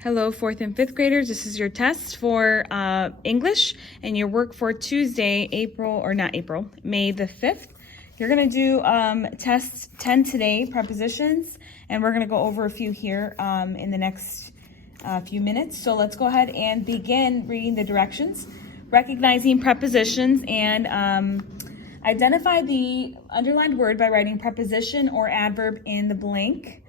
Hello, 4th and 5th graders. This is your test for English and your work for Tuesday, May the 5th. You're going to do test 10 today, prepositions, and we're going to go over a few here in the next few minutes. So let's go ahead and begin reading the directions, recognizing prepositions, and identify the underlined word by writing preposition or adverb in the blank.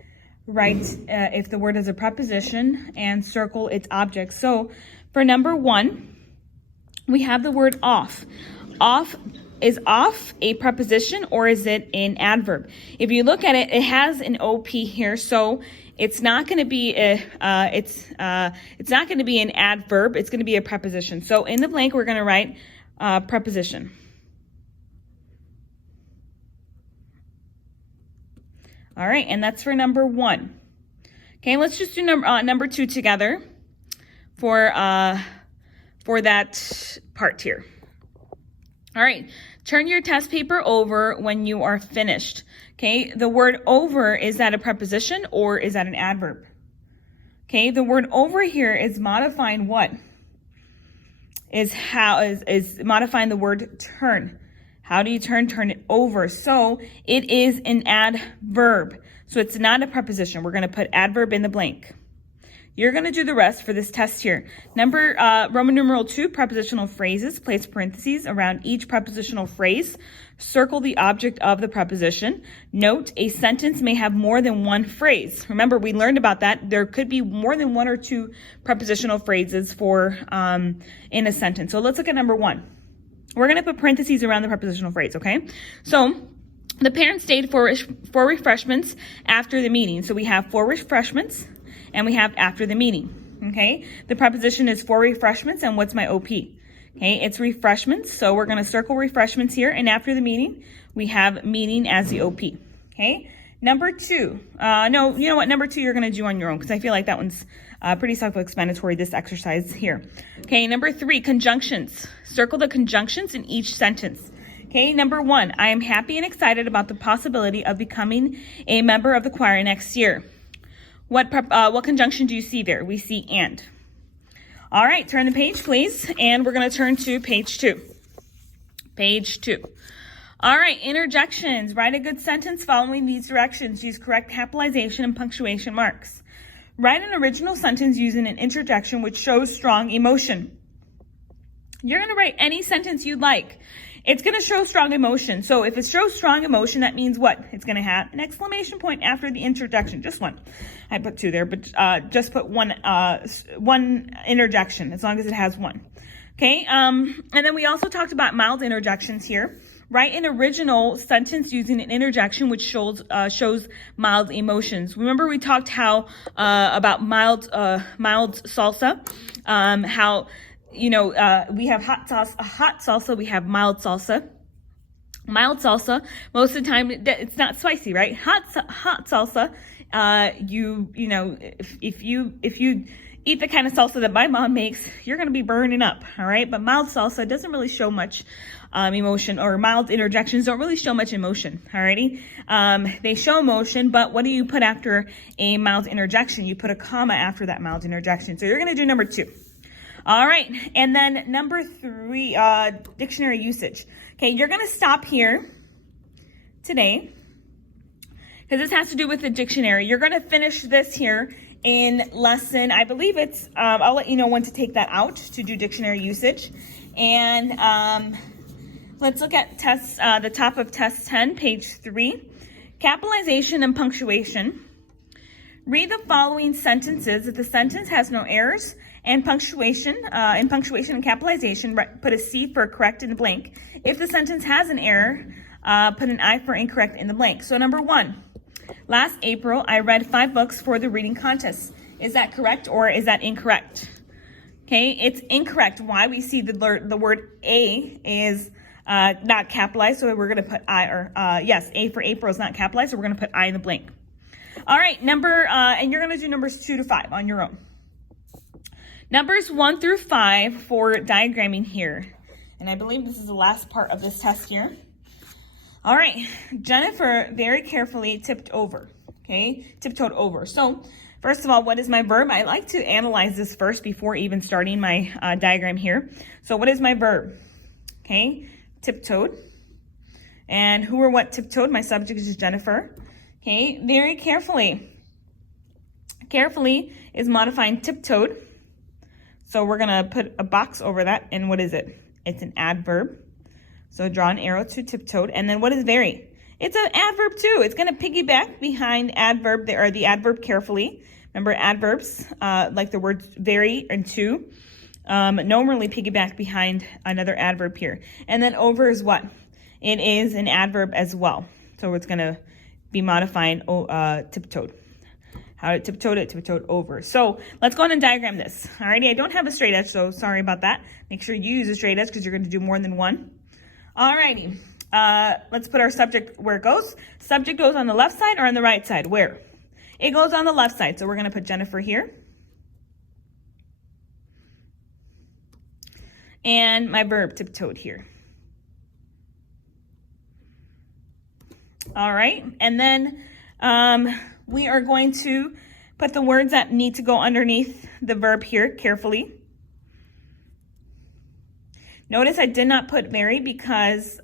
Write if the word is a preposition and circle its object. So for number 1, we have the word off. Is off a preposition or is it an adverb? If you look at it, it has an OP here, so it's not going to be it's not going to be an adverb. It's going to be a preposition. So in the blank, we're going to write preposition. All right, and that's for number 1. Okay, let's just do number 2 together for that part here. All right, turn your test paper over when you are finished. Okay, the word over, is that a preposition or is that an adverb? Okay, the word over here is modifying what? Is modifying the word turn. How do you turn it over? So it is an adverb. So it's not a preposition. We're going to put adverb in the blank. You're going to do the rest for this test here. Roman numeral 2, prepositional phrases. Place parentheses around each prepositional phrase. Circle the object of the preposition. Note, a sentence may have more than one phrase. Remember, we learned about that. There could be more than 1 or 2 prepositional phrases for in a sentence. So let's look at number 1. We're going to put parentheses around the prepositional phrase, okay? So the parents stayed for refreshments after the meeting. So we have for refreshments and we have after the meeting, okay? The preposition is for refreshments, and what's my OP? Okay, it's refreshments. So we're going to circle refreshments here, and after the meeting, we have meeting as the OP, okay? Number 2, no, you know what? Number 2 you're going to do on your own because I feel like that one's pretty self-explanatory, this exercise here. Okay, number 3, conjunctions. Circle the conjunctions in each sentence. Okay, number 1, I am happy and excited about the possibility of becoming a member of the choir next year. What conjunction do you see there? We see and. All right, turn the page, please, and we're going to turn to page 2. Page 2. All right, interjections. Write a good sentence following these directions. Use correct capitalization and punctuation marks. Write an original sentence using an interjection which shows strong emotion. You're going to write any sentence you'd like. It's going to show strong emotion. So if it shows strong emotion, that means what? It's going to have an exclamation point after the interjection. Just one. I put 2 there, but just put one interjection as long as it has one. Okay, and then we also talked about mild interjections here. Write an original sentence using an interjection which shows mild emotions. Remember we talked about mild salsa, how we have hot salsa, we have mild salsa. Mild salsa, most of the time it's not spicy, right? Hot salsa, if you eat the kind of salsa that my mom makes, you're going to be burning up, all right? But mild salsa doesn't really show much emotion, or mild interjections don't really show much emotion, alrighty? They show emotion, but what do you put after a mild interjection? You put a comma after that mild interjection. So you're going to do number 2. All right, and then number 3, dictionary usage. Okay, you're going to stop here today because this has to do with the dictionary. You're going to finish this here in lesson, I believe it's, I'll let you know when to take that out to do dictionary usage. And let's look at the top of test 10, page 3. Capitalization and punctuation. Read the following sentences. If the sentence has no errors and punctuation, and capitalization, put a C for correct in the blank. If the sentence has an error, put an I for incorrect in the blank. So number 1. Last April, I read 5 books for the reading contest. Is that correct or is that incorrect? Okay, it's incorrect. Why? We see the word A is not capitalized, so we're going to put I, or yes, A for April is not capitalized, so we're going to put I in the blank. All right, and you're going to do numbers 2 to 5 on your own. Numbers 1 through 5 for diagramming here. And I believe this is the last part of this test here. All right, Jennifer very carefully tiptoed over. So First of all, what is my verb? I like to analyze this first before even starting my diagram here. So what is my verb? Okay, tiptoed. And who or what tiptoed? My subject is Jennifer. Okay, very carefully. Carefully is modifying tiptoed. So we're gonna put a box over that, and what is it? It's an adverb. So draw an arrow to tiptoed. And then what is very? It's an adverb too. It's gonna piggyback behind adverb, or the adverb carefully. Remember adverbs, like the words very and to, normally piggyback behind another adverb here. And then over is what? It is an adverb as well. So it's gonna be modifying tiptoed. How it tiptoed over. So let's go ahead and diagram this. Alrighty, I don't have a straight edge, so sorry about that. Make sure you use a straight edge because you're gonna do more than one. Alrighty, let's put our subject where it goes. Subject goes on the left side or on the right side? Where? It goes on the left side, so we're gonna put Jennifer here. And my verb, tiptoed, here. All right, and then we are going to put the words that need to go underneath the verb here carefully. Notice I did not put very because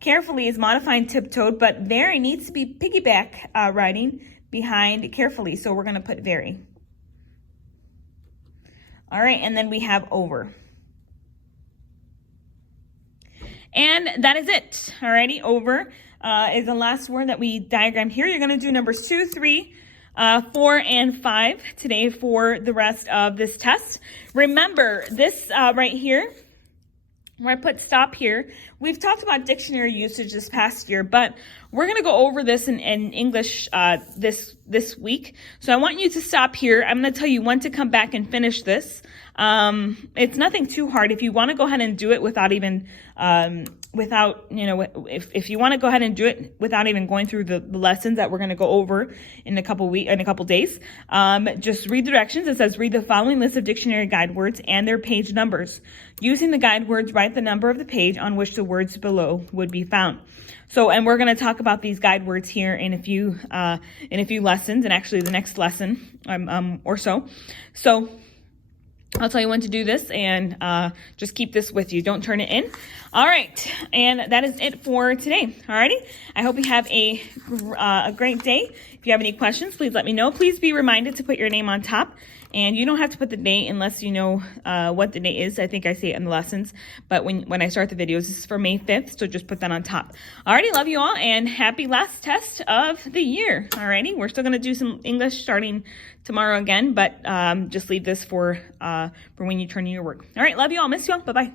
carefully is modifying tiptoed, but very needs to be piggyback writing behind carefully. So we're gonna put very. All right, and then we have over. And that is it. Alrighty, over is the last word that we diagrammed here. You're gonna do numbers 2, 3, 4, and 5 today for the rest of this test. Remember this right here, where I put stop here, we've talked about dictionary usage this past year, but we're gonna go over this in English this week. So I want you to stop here. I'm gonna tell you when to come back and finish this. It's nothing too hard. If you wanna go ahead and do it without even, if you wanna go ahead and do it without even going through the lessons that we're gonna go over in a couple days, just read the directions. It says, read the following list of dictionary guide words and their page numbers. Using the guide words, write the number of the page on which the words below would be found. So, and we're going to talk about these guide words here in a few lessons, and actually the next lesson or so. So I'll tell you when to do this, and just keep this with you. Don't turn it in. All right, and that is it for today. All righty. I hope you have a great day. If you have any questions, please let me know. Please be reminded to put your name on top. And you don't have to put the date unless you know what the date is. I think I say it in the lessons. But when I start the videos, this is for May 5th, so just put that on top. Alrighty, love you all, and happy last test of the year. Alrighty, we're still going to do some English starting tomorrow again, but just leave this for when you turn in your work. Alright, love you all. Miss you all. Bye-bye.